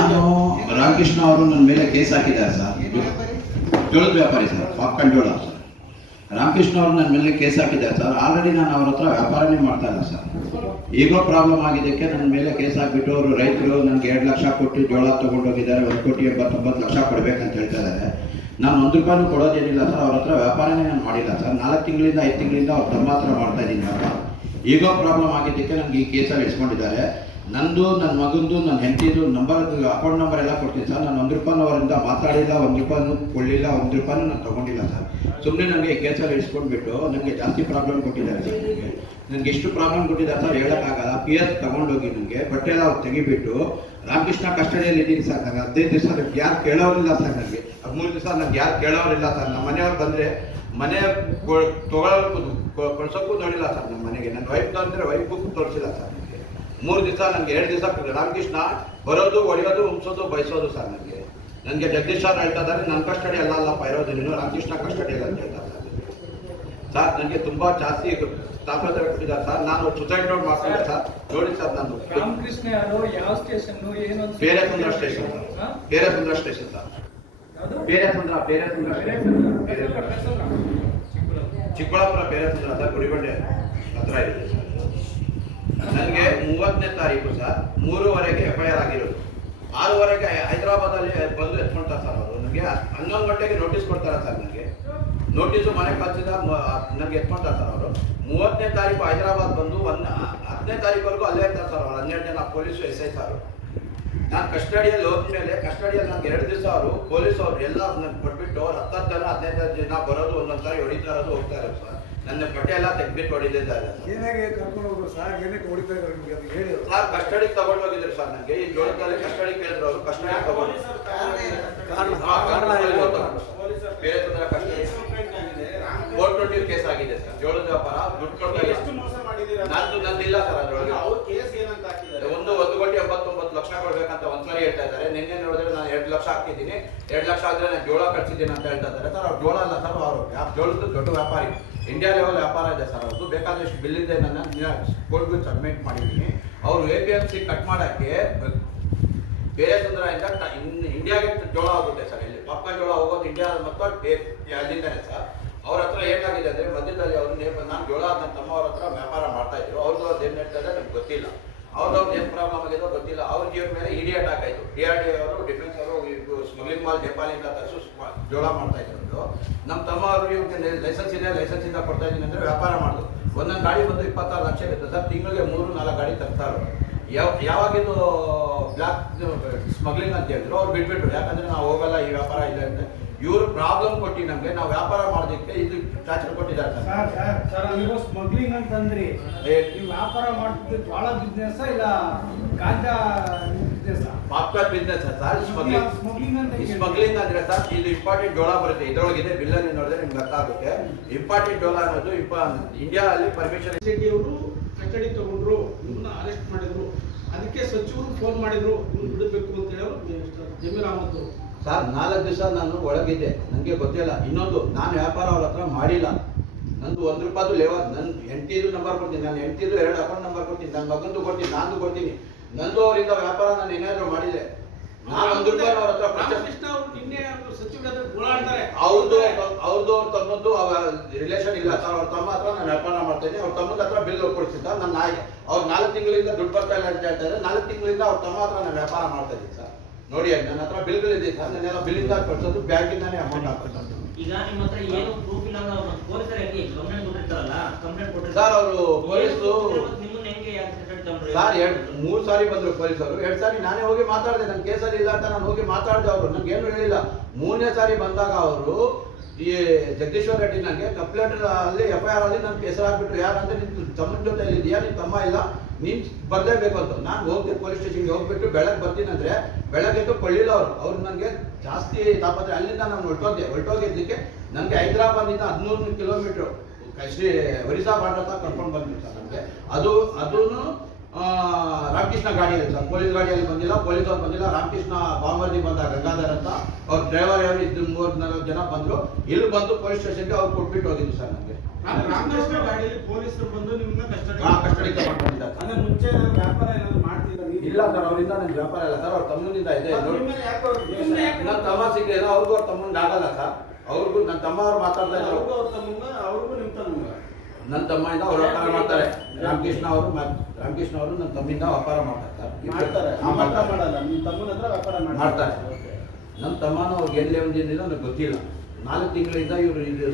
ನಾನು ರಾಮಕೃಷ್ಣ ಅವರು ನನ್ನ ಮೇಲೆ ಕೇಸ್ ಹಾಕಿದ್ದಾರೆ ಸರ್. ಜೋಳದ ವ್ಯಾಪಾರಿ ಸರ್ ಪಾಪ್ಕಾರ್ನ್ ಜೋಳ ಸರ್ ರಾಮಕೃಷ್ಣ ಅವರು ನನ್ನ ಮೇಲೆ ಕೇಸ್ ಹಾಕಿದ್ದಾರೆ ಸರ್. ಆಲ್ರೆಡಿ ನಾನು ಅವ್ರ ಹತ್ರ ವ್ಯಾಪಾರನೇ ಮಾಡ್ತಾ ಇಲ್ಲ ಸರ್. ಈಗೋ ಪ್ರಾಬ್ಲಮ್ ಆಗಿದ್ದಕ್ಕೆ ನನ್ನ ಮೇಲೆ ಕೇಸ್ ಹಾಕ್ಬಿಟ್ಟು ಅವರು ರೈತರು ನನಗೆ ಎರಡು ಲಕ್ಷ ಕೊಟ್ಟು ಜೋಳ ತೊಗೊಂಡೋಗಿದ್ದಾರೆ, ಒಂದು ಕೋಟಿ ಎಂಬತ್ತೊಂಬತ್ತು ಲಕ್ಷ ಕೊಡಬೇಕಂತ ಹೇಳ್ತಾ ಇದ್ದಾರೆ. ನಾನು ಒಂದು ರೂಪಾಯಿನೂ ಕೊಡೋದೇನಿಲ್ಲ ಸರ್, ಅವ್ರ ಹತ್ರ ವ್ಯಾಪಾರನೇ ನಾನು ಮಾಡಿಲ್ಲ ಸರ್. ನಾಲ್ಕು ತಿಂಗಳಿಂದ, ಐದು ತಿಂಗಳಿಂದ ಅವ್ರ ತಮ್ಮ ಹತ್ರ ಮಾಡ್ತಾ ಇದ್ದೀನಿ ವ್ಯಾಪಾರ ಈಗೋ ಪ್ರಾಬ್ಲಮ್ ಆಗಿದ್ದಕ್ಕೆ ನನಗೆ ಈ ಕೇಸಲ್ಲಿ ಇಸ್ಕೊಂಡಿದ್ದಾರೆ ನಂದು ನನ್ನ ಮಗಂದು ನನ್ನ ಹೆಂಡತಿದು ನಂಬರ್ ಅಕೌಂಟ್ ನಂಬರ್ ಎಲ್ಲ ಕೊಡ್ತೀನಿ ಸರ್. ನಾನು ಒಂದು ರೂಪಾಯಿ ಅವರಿಂದ ಮಾತಾಡಿಲ್ಲ, ಒಂದು ರೂಪಾಯಿನೂ ಕೊಳ್ಳಿಲ್ಲ ಒಂದು ರೂಪಾಯಿನೂ ನಾನು ತೊಗೊಂಡಿಲ್ಲ ಸರ್. ಸುಮ್ಮನೆ ನನಗೆ ಕೇಸಲ್ಲಿ ಇಸ್ಕೊಂಡ್ಬಿಟ್ಟು ನನಗೆ ಜಾಸ್ತಿ ಪ್ರಾಬ್ಲಮ್ ಕೊಟ್ಟಿದ್ದಾರೆ ಸರ್ ನನಗೆ ನನಗೆ ಎಷ್ಟು ಪ್ರಾಬ್ಲಮ್ ಕೊಟ್ಟಿದ್ದಾರೆ ಸರ್ ಹೇಳೋಕ್ಕಾಗಲ್ಲ ಪಿ ಎಸ್ ತಗೊಂಡೋಗಿ ನನಗೆ ಬಟ್ಟೆ ಎಲ್ಲ ಅವ್ರು ತೆಗಿಬಿಟ್ಟು, ರಾಮಕೃಷ್ಣ ಕಸ್ಟಡಿಯಲ್ಲಿ ಇದ್ದೀನಿ ಸರ್. ನನಗೆ ಹದಿನೈದು ದಿವಸ ನನಗೆ ಯಾರು ಕೇಳೋರಿಲ್ಲ ಸರ್ ನನಗೆ ಹದಿಮೂರು ದಿವಸ ನನಗೆ ಯಾರು ಕೇಳೋರಿಲ್ಲ ಸರ್. ನಮ್ಮ ಮನೆಯವ್ರು ಬಂದರೆ, ಮನೆ ತೊಗೊಳಕ್ಕೂ ಕೊಡ್ಸೋಕ್ಕೂ ನೋಡಿಲ್ಲ ಸರ್ ನಮ್ಮ ಮನೆಗೆ. ನನ್ನ ವೈಫ್ ತಂದರೆ ವೈಫ್ಗೂ ತೋರಿಸಿಲ್ಲ ಸರ್. ಮೂರು ದಿವಸ ನನಗೆ ಎರಡು ದಿವಸ ರಾಮಕೃಷ್ಣ ಬರೋದು ಹೊಡೆಯೋದು ಹುಂಸೋದು ಬಯಸೋದು ಸರ್ ನನಗೆ ನನಗೆ ಜಗದೀಶ್ ಸರ್ ಹೇಳ್ತಾ ಇದ್ದಾರೆ ನನ್ನ ಕಸ್ಟಡಿ ಅಲ್ಲ ಅಲ್ಲಪ್ಪ ಇರೋದು ನೀನು ರಾಮಕೃಷ್ಣ ಕಸ್ಟಡಿ ಅಲ್ಲ ಅಂತ ಹೇಳ್ತಾ ಇದ್ದಾರೆ ಸರ್ ನನಗೆ ತುಂಬ ಜಾಸ್ತಿ ತಾಪತ್ರ ಕೊಟ್ಟಿದ್ದಾರೆ ಸರ್ ನಾನು ಸುಸೈಡ್ ನೋಟ್ ಮಾಡ್ಕೊಂಡೆ ಸರ್ ನೋಡಿ ಸರ್ ನಾನು ರಾಮಕೃಷ್ಣ ಯಾರು ಯಾವ ಸ್ಟೇಷನ್ ಏನು ಸುಂದರ ಸ್ಟೇಷನ್ ಸರ್? ಬೇರೆ ಸುಂದರ ಸ್ಟೇಷನ್ ಸರ್ ಯಾವ್ದು? ಬೇರೆ ಸುಂದರ ಬೇರೆ ಸುಂದರ ಬೇರೆ ಸ್ಟೇಷನ್ ಸುಂದರ. ಬೇರೆ ಹೆಸರು ಸುಂದರ. ಹೆಸರು. ಚಿಕ್ಕಬಳ್ಳಾಪುರ ಬೇರೆ ಸುಂದರ ಸರ್ ಗುಡಿಬಂಡೆ ಹತ್ರ ಇದೆ ನನಗೆ ಮೂವತ್ತನೇ ತಾರೀಕು ಸರ್. ಮೂರುವರೆಗೆ ಎಫ್ ಐ ಆರ್ ಆಗಿರೋದು. ಆರೂವರೆಗೆ ಹೈದರಾಬಾದಲ್ಲಿ ಬಂದು ಎತ್ಕೊಳ್ತಾರೆ ಸರ್ ಅವರು. ನನಗೆ ಹನ್ನೊಂದು ಗಂಟೆಗೆ ನೋಟಿಸ್ ಕೊಡ್ತಾರೆ ಸರ್ ನನಗೆ. ನೋಟಿಸು ಮನೆ ಕಳಿಸಿದ ನನಗೆ ಎತ್ಕೊಳ್ತಾರೆ ಸರ್ ಅವರು. ಮೂವತ್ತನೇ ತಾರೀಕು ಹೈದರಾಬಾದ್ ಬಂದು ಒಂದು ಹತ್ತನೇ ತಾರೀಕುವರೆಗೂ ಅಲ್ಲೇ ಇರ್ತಾರೆ ಸರ್ ಅವರು. ಹನ್ನೆರಡು ಜನ ಪೊಲೀಸು, ಎಸ್ ಐ ಸರ್. ನಾನು ಕಸ್ಟಡಿಯಲ್ಲಿ ಹೋದ್ಮೇಲೆ, ಕಸ್ಟಡಿಯಲ್ಲಿ ನನಗೆ ಎರಡು ದಿವಸ ಅವರು, ಪೊಲೀಸ್ ಅವರು ಎಲ್ಲ ನನಗೆ ಕೊಟ್ಬಿಟ್ಟು ಹತ್ತತ್ತು ಜನ, ಹದಿನೈದು ಜನ ಬರೋದು ಒಂದೊಂದು ಸಾರಿ ಹೊಡಿತಾ ಇರೋದು ಹೋಗ್ತಾ ಇರೋದು ಸರ್. ನನ್ನ ಬಟ್ಟೆ ಎಲ್ಲ ತೆಗ್ಬಿಟ್ಟು ಹೊಡಿದಿದ್ದಾರೆ ಸರ್. ಏನಾಗೆ ಕರ್ಕೊಂಡು ಹೋಗ್ರು ಸರ್? ಏನಕ್ಕೆ ಹೊಡಿತಾ ಇದ್ದಾರೆ ನಿಮಗೆ ಅದು ಹೇಳಿ. ಸರ್ ಕಸ್ಟಡಿಗೆ ತಗೊಂಡೋಗಿದ್ರು ಸರ್ ನನಗೆ. ಈ ಜೋಳದಲ್ಲಿ ಕಸ್ಟಡಿ ಕೇಳಿದ್ರು ಅವರು. ಕಸ್ಟಡಿ ತಗೊಂಡು. ಕಾರಣ ಬೇರೆ ಕಸ್ಟಡಿ ಫೋರ್ ಟ್ವೆಂಟಿ ಕೇಸ್ ಆಗಿದೆ ಸರ್. ಜೋಳದ ವ್ಯಾಪಾರ ದುಡ್ಡು ಕೊಡ್ತಾ ಇಲ್ಲ. ಎಷ್ಟು ಮೋಸ ಮಾಡಿದ್ದೀರಾ? ನಂದು ನಂದಿಲ್ಲ ಸರ್ ಅದ್ರೊಳಗೆ. ಅವ್ರ ಕೇಸ್ ಏನಂತ ಹಾಕಿದ್ದಾರೆ? ಒಂದು ಒಂದು ಕೋಟಿ ಎಂಬತ್ತೊಂಬತ್ತು ಲಕ್ಷ ಕೊಡ್ಬೇಕಂತ ಒಂದ್ಸರಿ ಹೇಳ್ತಾ ಇದ್ದಾರೆ. ನಿನ್ನೆ ನೋಡಿದ್ರೆ ನಾನು ಎರಡು ಲಕ್ಷ ಹಾಕಿದ್ದೀನಿ. ಎರಡು ಲಕ್ಷ ಆದ್ರೆ ನಾನು ಜೋಳ ಕಟ್ಸಿದ್ದೀನಿ ಅಂತ ಹೇಳ್ತಾ ಇದ್ದಾರೆ. ಸರ್, ಅವ್ರು ಜೋಳ ಅಲ್ಲ ಸರ್, ಅವರು ಜೋಳದ್ದು ದೊಡ್ಡ ವ್ಯಾಪಾರಿ. ಇಂಡಿಯಾ ಲೆವೆಲ್ ವ್ಯಾಪಾರ ಇದೆ ಸರ್ ಅವ್ರದ್ದು ಬೇಕಾದಷ್ಟು ಬಿಲ್ ಇದೆ ನನ್ನ. ಕೋರ್ಟ್ಗೆ ಸಬ್ಮಿಟ್ ಮಾಡಿದ್ದೀನಿ. ಅವರು A P M C cut ಮಾಡೋಕ್ಕೆ, ಬೇರೆ ತೊಂದರೆಯಿಂದ ಇಂಡಿಯಾಗೆ ಜೋಳ ಆಗುತ್ತೆ ಸರ್ ಇಲ್ಲಿ. ಪಕ್ಕ ಜೋಳ ಹೋಗೋದು ಇಂಡಿಯಾ ಮತ್ತು ಅಲ್ಲಿಂದಾನೆ ಸರ್. ಅವ್ರ ಹತ್ರ ಏನಾಗಿದೆ ಅಂದ್ರೆ ಮಧ್ಯದಲ್ಲಿ ಅವರು ನಾನು ಜೋಳ ನನ್ನ ತಮ್ಮವ್ರ ಹತ್ರ ವ್ಯಾಪಾರ ಮಾಡ್ತಾ ಇದ್ರು. ಅವ್ರದ್ದು ಅವ್ರದ್ದು ಏನು ನಡೀತಾ ಇದೆ ನಮ್ಗೆ ಗೊತ್ತಿಲ್ಲ. ಅವ್ರದ್ದು ಏನು ಪ್ರಾಬ್ಲಮ್ ಆಗಿದೋ, ಗೊತ್ತಿಲ್ಲ. ಅವ್ರ ಜೀವನ ಮೇಲೆ ಇಡಿ ಅಟ್ಯಾಕ್ ಆಯಿತು. ಡಿ ಆರ್ ಡಿ ಅವರು ಡಿಫೆನ್ಸ್ ಅವರು ಸ್ಮಗ್ಲಿಂಗ್ ಮಾಲ್ ನೇಪಾಳಿಂದ ತರಿಸು ಜೋಳ ಮಾಡ್ತಾ ಇದ್ರು ನಮ್ಮ ತಮ್ಮ ಅವರು ಲೈಸೆನ್ಸ್ ಇದೆ ಲೈಸೆನ್ಸ್ ಇಂದ ಕೊಡ್ತಾ ಇದ್ದೀನಿ ಅಂದ್ರೆ ವ್ಯಾಪಾರ ಮಾಡೋದು. ಒಂದೊಂದು ಗಾಡಿ ಬಂದು ಇಪ್ಪತ್ತಾರು ಲಕ್ಷ ಇರುತ್ತೆ. ಸರ್, ತಿಂಗಳಿಗೆ ಮೂರು, ನಾಲ್ಕು ಗಾಡಿ ತರ್ತಾರೆ ಯಾವ, ಯಾವಾಗಿದು ಬ್ಲಾಕ್ ಸ್ಮಗ್ಲಿಂಗ್ ಅಂತ ಹೇಳಿದ್ರು, ಅವ್ರು ಬಿಟ್ಬಿಟ್ರು. ಯಾಕಂದ್ರೆ ನಾವು ಹೋಗಲ್ಲ, ಈ ವ್ಯಾಪಾರ ಇದೆ ಅಂತ. ಇವರು ಪ್ರಾಬ್ಲಮ್ ಕೊಟ್ಟು ನಮಗೆ ನಾವು ವ್ಯಾಪಾರ ಮಾಡೋದಕ್ಕೆ ಇದು ಚಾರ್ಜರ್ ಕೊಟ್ಟಿದ್ದಾರೆ sir. Sir sir sir smuggling ಅಂತಂದ್ರಿ ನೀವು ವ್ಯಾಪಾರ ಮಾಡ್ತಿದ್ದು ಜ್ವಾಳ ಬಿಸ್ನೆಸ್ ಇಲ್ಲ ಗಾಂಜಾ business popcorn business sir smuggling smuggling ಅಂತ ಸ್ಮಗ್ಲಿಂಗ್ ಅಂದ್ರೆ ಸರ್ ಇದು ಇಂಪಾರ್ಟೆಂಟ್ ಡೋಲಾ ಬರುತ್ತೆ. ಇದ್ರೊಳಗಿದೆ ಬಿಲ್ಲಲ್ಲಿ ನೋಡಿದ್ರೆ ನಿಮ್ಗೆ ಅರ್ಥ ಆಗುತ್ತೆ. ಇಂಪಾರ್ಟೆಂಟ್ ಡೋಲಾ ಅನ್ನೋದು ಇಂಪ ಇಂಡಿಯಾ ಅಲ್ಲಿ ಪರ್ಮಿಷನ್ ಅವರು ಕಚೇರಿ ತಗೊಂಡ್ರು ಇವನ್ನ ಅರೆಸ್ಟ್ ಮಾಡಿದ್ರು. ಅದಕ್ಕೆ ಸಚಿವರು ಫೋನ್ ಮಾಡಿದ್ರು ಇವ್ನು ಬಿಡಬೇಕು ಅಂತ ಹೇಳಿ ಅವರು ಜಮೀರ್ ಅಹಮದ್ ಅವರು. ಸರ್ ನಾಲ್ಕು ದಿವಸ ನಾನು ಒಳಗಿದ್ದೆ. ನನಗೆ ಗೊತ್ತಿಲ್ಲ ಇನ್ನೊಂದು ನಾನು ವ್ಯಾಪಾರ ಅವ್ರ ಹತ್ರ ಮಾಡಿಲ್ಲ. ನಂದು ಒಂದು ರೂಪಾಯಿದು ಲೇವ ನನ್ನ ಹೆಂಡತಿದು ನಂಬರ್ ಕೊಡ್ತೀನಿ. ನಾನು ಹೆಂಡತಿದು ಎರಡು ಅಕೌಂಟ್ ನಂಬರ್ ಕೊಡ್ತೀನಿ. ನನ್ನ ಮಗಂದು ಕೊಡ್ತೀನಿ ನಾನು ಕೊಡ್ತೀನಿ. ನಂದು ಅವರಿಂದ ವ್ಯಾಪಾರ ನಾನು ಏನಾದರೂ ಮಾಡಿದೆ ನಾನು ಒಂದು ರೂಪಾಯಿ ಅವ್ರ ಹತ್ರ ಅವ್ರದ್ದು ಅವ್ರದ್ದು ಅವ್ರ ತಮ್ಮದ್ದು ರಿಲೇಷನ್ ಇಲ್ಲ ಸರ್. ಅವ್ರ ತಮ್ಮ ಹತ್ರ ನಾನು ವ್ಯಾಪಾರ ಮಾಡ್ತೇನೆ ಅವ್ರ ತಮ್ಮದ ಹತ್ರ ಬಿಲ್ ಒಪ್ಪಿಸಿದ್ದ ನನ್ನ ನಾಯಿ ಅವ್ರು ನಾಲ್ಕು ತಿಂಗಳಿಂದ ದುಡ್ಡು ಬರ್ತಾ ಇಲ್ಲ ಅಂತ ಹೇಳ್ತಾರೆ ನಾಲ್ಕು ತಿಂಗಳಿಂದ ಅವ್ರ ತಮ್ಮ ಹತ್ರ ನಾನು ವ್ಯಾಪಾರ ಮಾಡ್ತಾ ಇದ್ದೀನಿ ಸರ್. ನೋಡಿ ನನ್ನ ಹತ್ರ ಬಿಲ್ಗಳಿದೆ ಸರ್ ನನ್ನೆಲ್ಲ ಬಿಲ್ಲಿಂದ ಕಳ್ಸೋದು ಬ್ಯಾಂಕಿಂದಾನೇ ಅಮೌಂಟ್ ಹಾಕೋದು ಈಗ ನಿಮ್ಮ ಹತ್ರ ಏನು ಪ್ರೂಫ್ ಇಲ್ಲ ಅಂದ್ರೆ ಅವ್ರು ಪೊಲೀಸರು ಯಾಕೆ ಕಂಪ್ಲೇಂಟ್ ಕೊಟ್ಟಿರ್ತಾರಲ್ಲ ಕಂಪ್ಲೇಂಟ್ ಸರ್ ಅವರು ಪೊಲೀಸರು ನಿಮ್ಮನ್ನ ಹೆಂಗೆ ಸರ್ ಎರಡು ಮೂರು ಸಾರಿ ಬಂದ್ರು ಪೊಲೀಸರು. ಎರಡು ಸಾರಿ ನಾನೇ ಹೋಗಿ ಮಾತಾಡಿದೆ. ನನ್ನ ಕೇಸಲ್ಲಿ ಇಲ್ಲ ಅಂತ ನಾನು ಹೋಗಿ ಮಾತಾಡಿದೆ ಅವರು. ನನಗೆ ಏನು ಹೇಳಿಲ್ಲ. ಮೂರನೇ ಸಾರಿ ಬಂದಾಗ ಅವರು ಈ ಜಗದೀಶ್ವರ ರೆಡ್ಡಿ ನನಗೆ ಕಂಪ್ಲೇಂಟ್ ಅಲ್ಲಿ ಎಫ್ ಐ ಆರ್ ಅಲ್ಲಿ ನನ್ನ ಹೆಸರು ಹಾಕ್ಬಿಟ್ರು. ಯಾರಂದ್ರೆ ನಿಮ್ಮ ತಮ್ಮನ ಜೊತೆ ಇದೆಯಾ ನಿನ್ನ ತಮ್ಮ ಇಲ್ಲ, ನೀನು ಬರ್ಲೇಬೇಕು ಅಂತ. ನಾನು ಹೋಗ್ತೀನಿ ಪೊಲೀಸ್ ಸ್ಟೇಷನ್ಗೆ ಹೋಗ್ಬಿಟ್ಟು ಬೆಳಗ್ಗೆ ಬರ್ತೀನಿ ಅಂದ್ರೆ ಬೆಳಗ್ಗೆ ಎದ್ದು ಕೊಳ್ಳಿಲ್ಲ ಅವರು. ಅವ್ರು ನನಗೆ ಜಾಸ್ತಿ ತಾಪತ್ರೆ ಅಲ್ಲಿಂದ ನಾನು ಹೊರಟೋದೆ ಹೊರಟೋಗಿದ್ದಕ್ಕೆ ನನಗೆ ಹೈದರಾಬಾದಿಂದ ಹದಿನೂರು ಕಿಲೋಮೀಟ್ರು. ಶ್ರೀ ಒರಿಸ್ಸಾ ಬಾರ್ಡರ್ ಹತ್ರ ಕರ್ಕೊಂಡು ಬಂದ್ಬಿಟ್ಟು ನನಗೆ ಅದು ಅದೂ ರಾಮಕೃಷ್ಣ ಗಾಡಿಯಲ್ಲಿ ಸರ್. ಪೊಲೀಸ್ ಗಾಡಿಯಲ್ಲಿ ಬಂದಿಲ್ಲ ಪೊಲೀಸ್ ಅವ್ರು ಬಂದಿಲ್ಲ. ರಾಮಕೃಷ್ಣ ಬಾಂಬರ್ಜಿ ಬಂದ ಗಂಗಾಧರ್ ಅಂತ. ಅವ್ರ ಡ್ರೈವರ್ ಯಾರು? ಇದ್ದು ಮೂರು ನಾಲ್ಕು ಜನ ಬಂದ್ರು. ಇಲ್ಲಿ ಬಂದು ಪೊಲೀಸ್ ಸ್ಟೇಷನ್ಗೆ ಅವ್ರು ಕೊಟ್ಬಿಟ್ಟು ಹೋಗಿದ್ದು ಸರ್ ನನಗೆ ರಾಮ- ರಾಮಕೃಷ್ಣ ಗಾಡಿಯಲ್ಲಿ ಪೊಲೀಸರು ಬಂದು ನಿಮ್ಮನ್ನ ಕಸ್ಟಡಿ ಕಸ್ಟಡಿ ಅಂದ್ರೆ ಮುಂಚೆ ವ್ಯಾಪಾರ ಏನಾದ್ರು ಇಲ್ಲ ಸರ್ ಅವರಿಂದ ನನ್ಗೆ ವ್ಯಾಪಾರ ಇಲ್ಲ ಸರ್. ಅವ್ರ ತಮ್ಮನಿಂದ ಇದೆ. ಅವ್ರು ನನ್ನ ತಮ್ಮ ಸಿಗ್ಲಿಲ್ಲ ಅವ್ರಿಗೂ ಅವ್ರ ತಮ್ಮ ಆಗಲ್ಲ ಸರ್. ಅವ್ರಿಗೂ ನನ್ನ ತಮ್ಮ ಅವ್ರು ಮಾತಾಡ್ತಾ ಇದ್ದಾರೆ ಅವ್ರಿಗೂ ಅವ್ರ ತಮ್ಮ ಅವ್ರಿಗೂ ನಿಮ್ಮ ತಮ್ಮ ನನ್ನ ತಮ್ಮಯಿಂದ ಅವ್ರು ವ್ಯಾಪಾರ ಮಾಡ್ತಾರೆ. ರಾಮಕೃಷ್ಣ ಅವರು ರಾಮಕೃಷ್ಣ ಅವರು ನನ್ನ ತಮ್ಮಿಂದ ವ್ಯಾಪಾರ ಮಾಡ್ತಾರೆ. ಮಾಡಲ್ಲ. ನಿಮ್ಮ ತಮ್ಮನ ಹತ್ರ ವ್ಯಾಪಾರ ಮಾಡ್ತಾರೆ. ನಮ್ಮ ತಮ್ಮನೂ ಅವ್ರಿಗೆ ಎಲ್ಲಿ ಒಂದಿನಿಂದ ನನಗೆ ಗೊತ್ತಿಲ್ಲ. ನಾಲ್ಕು ತಿಂಗಳಿಂದ ಇವರು ಇದು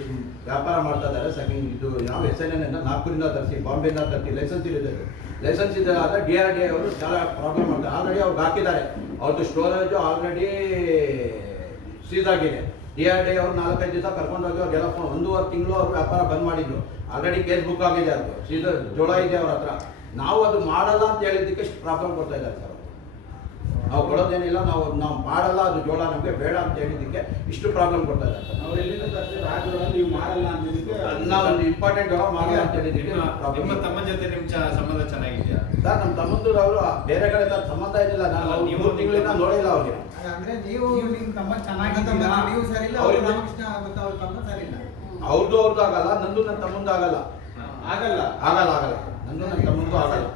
ವ್ಯಾಪಾರ ಮಾಡ್ತಾ ಇದ್ದಾರೆ ಸೆಕೆಂಡ್ ಇದು ಯಾವ ಎಸ್ ಎನ್ ಎನ್ ನಾಗ್ಪುರಿಂದ ತರಿಸಿ ಬಾಂಬೆಯಿಂದ ತರಿಸಿ ಲೈಸೆನ್ಸ್ ಇದೆ ಲೈಸೆನ್ಸ್ ಇದೆ ಆದರೆ ಡಿ ಆರ್ ಡಿ ಅವರು చాలా ಪ್ರಾಬ್ಲಮ್ ಮಾಡ್ತಾರೆ. ಆಲ್ರೆಡಿ ಅವ್ರಿಗೆ ಹಾಕಿದ್ದಾರೆ. ಅವ್ರದ್ದು ಸ್ಟೋರೇಜು ಆಲ್ರೆಡಿ ಸೀಸ್ ಆಗಿದೆ. ಡಿ ಆರ್ ಡಿ ಅವ್ರು ನಾಲ್ಕೈದು ದಿವಸ ಕರ್ಕೊಂಡೋಗಿ ಅವ್ರಿಗೆಲ್ಲ ಫೋನ್ ಒಂದೂವರೆ ತಿಂಗಳು ಅವ್ರು ವ್ಯಾಪಾರ ಬಂದ್ ಮಾಡಿದ್ರು. ಆಲ್ರೆಡಿ ಕೇಸ್ ಬುಕ್ ಆಗಿದೆ ಅದು. ಸೀಸರ್ ಜೋಳ ಇದೆ ಅವ್ರ ಹತ್ರ. ನಾವು ಅದು ಮಾಡಲ್ಲ ಅಂತ ಹೇಳಿದ್ದಕ್ಕೆ ಇಷ್ಟು ಪ್ರಾಬ್ಲಮ್ ಕೊಡ್ತಾ ಇದ್ದಾರೆ ಸರ್ ನಾವು ಕೊಡೋದೇನಿಲ್ಲ ನಾವು ನಾವು ಮಾಡಲ್ಲ ಅದು ಜೋಳ ನಮಗೆ ಬೇಡ ಅಂತ ಹೇಳಿದ್ದಕ್ಕೆ ಇಷ್ಟು ಪ್ರಾಬ್ಲಮ್ ಕೊಡ್ತಾ ಇದ್ದಾರೆ ಸರ್. ಅವ್ರು ಎಲ್ಲಿಂದ ತರ್ಸಿದ್ರು? ಆ ಜೋಳ ನೀವು ಮಾಡಲ್ಲ ಅಂತ ನಾವು ಒಂದು ಇಂಪಾರ್ಟೆಂಟ್ ಜೋಳ ಮಾಡಲ್ಲ ಅಂತ ಹೇಳಿದ್ದಕ್ಕೆ ನಿಮ್ಮ. ನಿಮ್ಮ ತಮ್ಮನ ಜೊತೆ ನಿಮ್ ಸಂಬಂಧ ಚೆನ್ನಾಗಿದ್ಯಾ? ಸರ್ ನಮ್ಮ ತಮ್ಮಂದ್ರು ಅವರು ಬೇರೆ ಕಡೆ ತರ ಸಂಬಂಧ ಇದ್ದಿಲ್ಲ ನಾನು ಅವ್ರು ಮೂರು ತಿಂಗಳಿಂದ ನೋಡಿಲ್ಲ ಅವ್ರಿಗೆ. ಅಂದ್ರೆ ನೀವು ನಿಮ್ಮ ತಮ್ಮ ಚೆನ್ನಾಗಿದ್ದೀರಾ? ನೀವು ಸರಿ ಇಲ್ಲ ಅವ್ರು- ರಾಮಕೃಷ್ಣ ಮತ್ತೆ ಅವ್ರ ತಮ್ಮ ಸರಿ ಇಲ್ಲ ಅವ್ರದ್ದು ಅವ್ರದ್ದು ಆಗಲ್ಲ ನಂದು ನನ್ನ ತಮ್ಮಂದು ಆಗಲ್ಲ. ಆಗಲ್ಲ. ಆಗಲ್ಲ ಆಗಲ್ಲ. ನಂದು ನನ್ನ ತಮ್ಮಂದು ಆಗಲ್ಲ.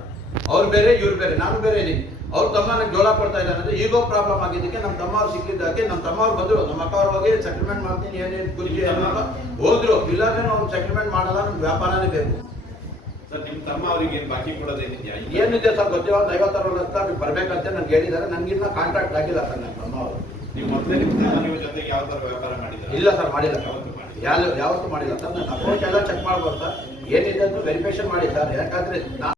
ಅವ್ರು ಬೇರೆ ಇವ್ರು ಬೇರೆ ನಾನು ಬೇರೆ ಇದೀನಿ ಅವ್ರ ತಮ್ಮ ನನಗೆ ಜೋಳ ಕೊಡ್ತಾ ಇದ್ದಾರೆ ಅಂದ್ರೆ ಈಗೋ ಪ್ರಾಬ್ಲಮ್ ಆಗಿದ್ದಕ್ಕೆ ನಮ್ಮ ತಮ್ಮ ಅವ್ರು ಸಿಕ್ಕಿದ್ದಕ್ಕೆ ನಮ್ಮ ತಮ್ಮ ಅವ್ರು ಬಂದ್ರು. ನಮ್ಮ ಅಕ್ಕ ಅವ್ರು ಹೋಗಿ ಸೆಟಲ್ಮೆಂಟ್ ಮಾಡ್ತೀನಿ ಏನೇನು ಅಂತ ಹೋದ್ರು. ಇಲ್ಲಾಂದ್ರೆ ನಾವು ಸೆಟಲ್ಮೆಂಟ್ ಮಾಡಲ್ಲ ನಮ್ಗೆ ವ್ಯಾಪಾರನೇ ಬೇಕು. ಸರ್ ನಿಮ್ ತಮ್ಮ ಅವ್ರಿಗೆ ಏನ್ ಬಾಕಿ ಕೊಡೋದೇನಿದೆಯಾ? ಏನಿದೆ ಸರ್ ಗೊತ್ತಿಲ್ಲ ಒಂದು ಐವತ್ತಾರು ಲಕ್ಷ ಬರ್ಬೇಕಂತ ನನ್ಗೆ ಹೇಳಿದ್ದಾರೆ ನನಗಿನ್ನ ಕಾಂಟ್ರಾಕ್ಟ್ ಆಗಿಲ್ಲ ಸರ್ ನನ್ನ ತಮ್ಮ ಅವರು. ನೀವು ಮೊದಲೇ ನಿಮ್ಮ ಜೊತೆಗೆ ಯಾವ ತರ ವ್ಯಾಪಾರ ಮಾಡಿದ್ರೆ? ಇಲ್ಲ ಸರ್ ಮಾಡಿಲ್ಲ ಯಾವತ್ತು ಮಾಡಿಲ್ಲ. ಯಾವ ಯಾವತ್ತೂ ಮಾಡಿಲ್ಲ ಸರ್. ನನ್ನ ಅಕೌಂಟ್ ಎಲ್ಲ ಚೆಕ್ ಮಾಡ್ಬೋದು ಸರ್. ಏನಿದೆ ಅಂತ ವೆರಿಫಿಕೇಶನ್ ಮಾಡಿ ಸರ್. ಯಾಕಂದ್ರೆ